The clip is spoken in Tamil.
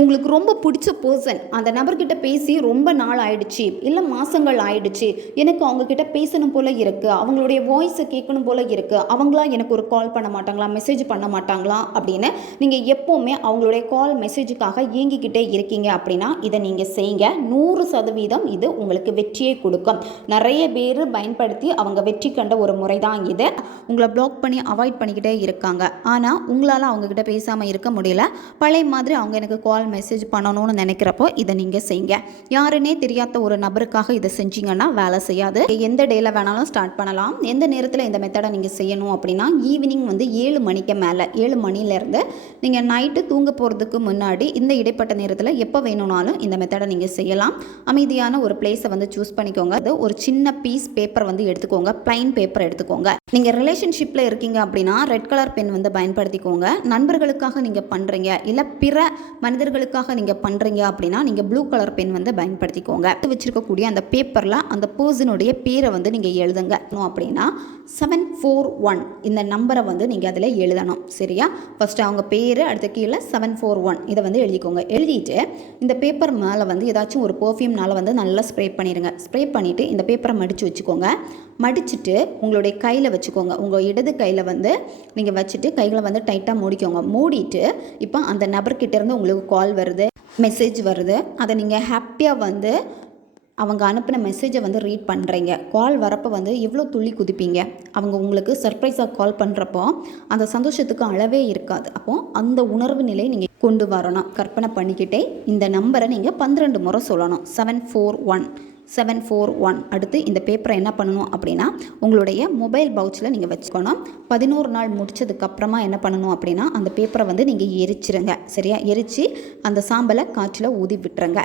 உங்களுக்கு ரொம்ப பிடிச்ச பர்சன் அந்த நபர்கிட்ட பேசி ரொம்ப நாள் ஆயிடுச்சு, இல்லை மாதங்கள் ஆயிடுச்சு, எனக்கு அவங்கக்கிட்ட பேசணும் போல் இருக்குது, அவங்களுடைய வாய்ஸை கேட்கணும் போல் இருக்குது, அவங்களா எனக்கு ஒரு கால் பண்ண மாட்டாங்களா, மெசேஜ் பண்ண மாட்டாங்களா அப்படின்னு நீங்கள் எப்போவுமே அவங்களுடைய கால் மெசேஜுக்காக ஏங்கிக்கிட்டே இருக்கீங்க அப்படின்னா இதை நீங்கள் செய்யுங்க. 100% இது உங்களுக்கு வெற்றியை கொடுக்கும். நிறைய பேர் பயன்படுத்தி அவங்க வெற்றி கண்ட ஒரு முறை தான் இது. உங்களை பிளாக் பண்ணி அவாய்ட் பண்ணிக்கிட்டே இருக்காங்க, ஆனால் உங்களால் அவங்கக்கிட்ட பேசாமல் இருக்க முடியல. பழைய மாதிரி அவங்க எனக்கு கால் மெசேஜ் பண்ணணும்னு நினைக்கிறப்போ இதை நீங்கள் செய்யுங்க. யாருன்னே தெரியாத ஒரு நபருக்காக இதை செஞ்சீங்கன்னா வேலை செய்யாது. எந்த டேல வேணாலும் ஸ்டார்ட் பண்ணலாம். எந்த நேரத்தில் இந்த மெத்தடை நீங்கள் செய்யணும் அப்படின்னா ஈவினிங் 7 மணிக்கு மேலே, 7 மணிலேருந்து நீங்கள் நைட்டு தூங்க போகிறதுக்கு முன்னாடி இந்த இடைப்பட்ட நேரத்தில் எப்போ வேணும்னாலும் இந்த மெத்தடை நீங்கள் செய்யலாம். அமைதியான ஒரு பிளேஸை சூஸ் பண்ணிக்கோங்க. அது ஒரு சின்ன பீஸ் பேப்பர் எடுத்துக்கோங்க, பிளைன் பேப்பர் எடுத்துக்கோங்க. நீங்கள் ரிலேஷன்ஷிப்பில் இருக்கீங்க அப்படின்னா ரெட் கலர் பென் பயன்படுத்திக்கோங்க. நண்பர்களுக்காக நீங்கள் பண்ணுறீங்க, இல்லை பிற மனிதர்களுக்காக நீங்கள் பண்ணுறீங்க அப்படின்னா நீங்கள் ப்ளூ கலர் பென் பயன்படுத்திக்கோங்க. வச்சிருக்கக்கூடிய அந்த பேப்பரில் அந்த பர்சனுடைய பேரை நீங்கள் எழுதுங்க. அப்படின்னா 741 இந்த நம்பரை நீங்கள் அதில் எழுதணும். சரியா? ஃபஸ்ட்டு அவங்க பேர், அடுத்த கீழே 741 இதை எழுதிக்கோங்க. எழுதிட்டு இந்த பேப்பர் மேலே ஏதாச்சும் ஒரு பர்ஃப்யூம்னால நல்லா ஸ்ப்ரே பண்ணிடுங்க. ஸ்ப்ரே பண்ணிவிட்டு இந்த பேப்பரை மடித்து வச்சுக்கோங்க. மடிச்சுட்டு உங்களுடைய கையில் வச்சுக்கோங்க. உங்கள் இடது கையில் நீங்கள் வச்சுட்டு கைகளை டைட்டாக மூடிக்கோங்க. மூடிட்டு இப்போ அந்த நபர்கிட்டேருந்து உங்களுக்கு கால் வருது, மெசேஜ் வருது. அதை நீங்கள் ஹாப்பியாக அவங்க அனுப்பின மெசேஜை ரீட் பண்ணுறீங்க. கால் வரப்போ எவ்வளோ துள்ளி குதிப்பீங்க. அவங்க உங்களுக்கு சர்ப்ரைஸாக கால் பண்ணுறப்போ அந்த சந்தோஷத்துக்கு அளவே இருக்காது. அப்போது அந்த உணர்வு நிலை நீங்கள் கொண்டு வரணும். கற்பனை பண்ணிக்கிட்டே இந்த நம்பரை நீங்கள் 12 முறை சொல்லணும். 741 அடுத்து இந்த பேப்பரை என்ன பண்ணணும் அப்படின்னா உங்களுடைய மொபைல் பவுச்சில் நீங்கள் வச்சுக்கணும். 11 நாள் முடிச்சதுக்கப்புறமா என்ன பண்ணணும் அப்படின்னா அந்த பேப்பரை நீங்கள் எரிச்சிருங்க. சரியா? எரித்து அந்த சாம்பலை காற்றில் ஊதி விட்டுருங்க.